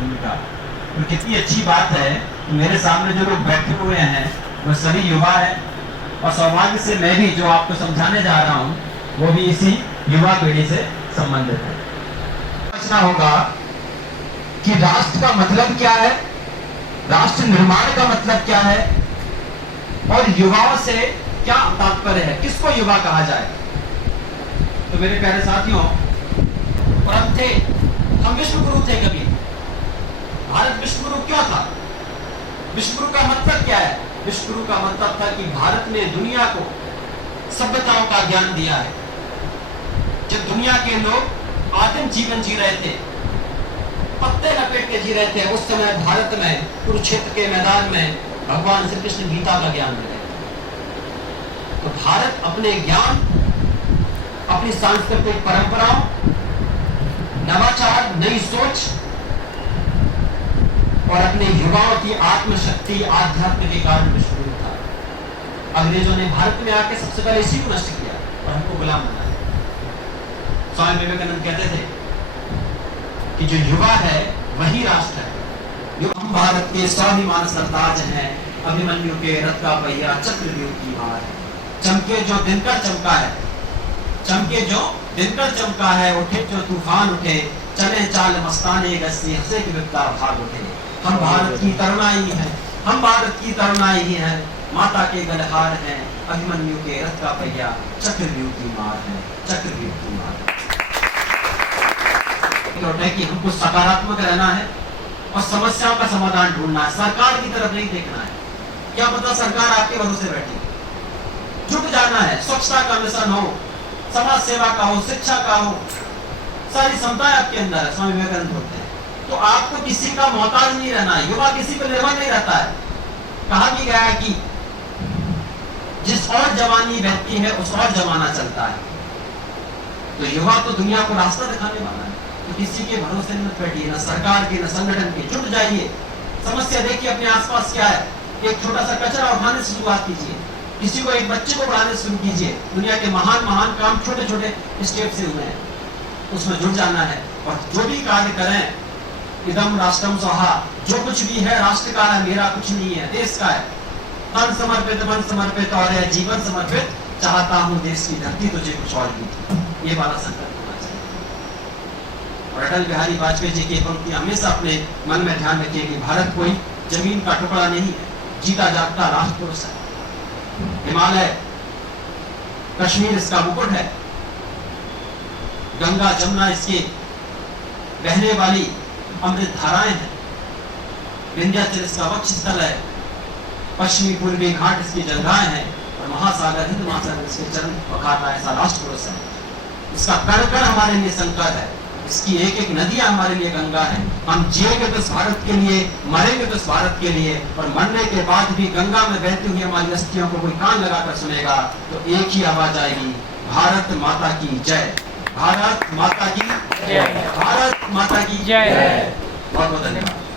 भूमिका। तो कितनी अच्छी बात है, मेरे सामने जो लोग बैठे हुए हैं वो सभी युवा हैं, और सौभाग्य से मैं भी जो आपको समझाने जा रहा हूँ वो भी इसी युवा पीढ़ी से संबंधित है। समझना होगा कि राष्ट्र का मतलब क्या है, राष्ट्र निर्माण का मतलब क्या है, और युवाओं से क्या तात्पर्य है, किसको युवा कहा जाए। तो मेरे प्यारे साथियों, और हम थे, हम विश्व गुरु थे कभी। भारत विश्व गुरु क्यों था? विश्व गुरु का मतलब क्या है? विश्व गुरु का मतलब था कि भारत ने दुनिया को सभ्यताओं का ज्ञान दिया है। जब दुनिया के लोग आदिम जीवन जी रहे थे, पत्ते लपेट के जी रहे थे, उस समय भारत में कुरुक्षेत्र के मैदान में भगवान श्री कृष्ण गीता का ज्ञान दे रहे थे। तो भारत अपने ज्ञान, अपनी सांस्कृतिक परंपराओं, नवाचार, नई सोच और अपने युवाओं की आत्मशक्ति, आध्यात्म के कारण विश्व गुरु था। अंग्रेजों ने भारत में आके सबसे पहले इसी को नष्ट किया और हमको गुलाम बनाया। स्वामी विवेकानंद कहते थे कि जो युवा है वही राष्ट्र है। हम भारत के स्वाभिमान सरताज हैं, अभिमन्यु के रथ का पहिया चक्रव्यूह की मार है। चमके जो दिनकर चमका है, चमके जो दिनकर चमका है, उठे जो तूफान उठे, चले चाल मस्ताने गस्ती, हंसे की विपदा भाग उठे। हम भारत की तरुणाई हैं, हम भारत की तरुणाई ही हैं, माता के गलहार हैं, अभिमन्यु के रथ का पहिया चक्रव्यूह की मार है, चक्रव्यूह की मार है। है कि हमको सकारात्मक रहना है और समस्याओं का समाधान ढूंढना है, सरकार की तरफ नहीं देखना है। क्या पता सरकार आपके भरोसे बैठी, जुट जाना है। स्वच्छता का मिशन हो, समाज सेवा का हो, शिक्षा का हो, सारी क्षमताएं आपके अंदर है। स्वामी विवेकानंद बोलते हैं तो आपको किसी का मोहताज नहीं रहना है। युवा किसी पर निर्भर नहीं रहता है। कहा भी गया है कि जिस और जवानी बहती है उस और जमाना चलता है। तो युवा तो दुनिया को रास्ता दिखाने वाला है। तो किसी के भरोसे न बैठिए, न सरकार के, न संगठन के। जुट जाइए, समस्या देखिए अपने आसपास क्या है। एक छोटा सा कचरा उठाने से शुरुआत कीजिए, किसी को, एक बच्चे को पढ़ाने से शुरू कीजिए। दुनिया के महान महान काम छोटे छोटे स्टेप से हुए हैं, उसमें जुट जाना है। और जो भी कार्य करें, इदम राष्ट्रम स्वाहा, जो कुछ भी है राष्ट्र का है, मेरा कुछ नहीं है, देश का है। तन समर्पित, मन समर्पित और जीवन समर्पित, चाहता हूं देश की धरती तुझे कुछ और भी। ये वाला संकल्प होना चाहिए। और अटल बिहारी वाजपेयी जी की पंक्ति हमेशा अपने मन में ध्यान रखिए कि भारत कोई जमीन का टुकड़ा नहीं है, जीता जागता राष्ट्र पुरुष है। हिमालय, कश्मीर इसका मुकुट है, गंगा जमुना इसके बहने वाली अमृत धाराएं हैं, विंध्याचल इसका वक्ष स्थल है, पश्चिमी पूर्वी घाट इसकी जलगाहें हैं, और महासागर हिंद महासागर इसके चरण पखारता ऐसा राष्ट्र पुरुष है। इसका कण कण हमारे लिए संकट है, इसकी एक एक नदियां हमारे लिए गंगा है। हम जिएंगे तो इस भारत के लिए, मरेंगे तो इस भारत के लिए, और मरने के बाद भी गंगा में बहती हुई हमारी अस्थियों को कोई कान लगाकर सुनेगा तो एक ही आवाज आएगी, भारत माता की जय, भारत माता की जय, भारत माता की जय। बहुत बहुत धन्यवाद।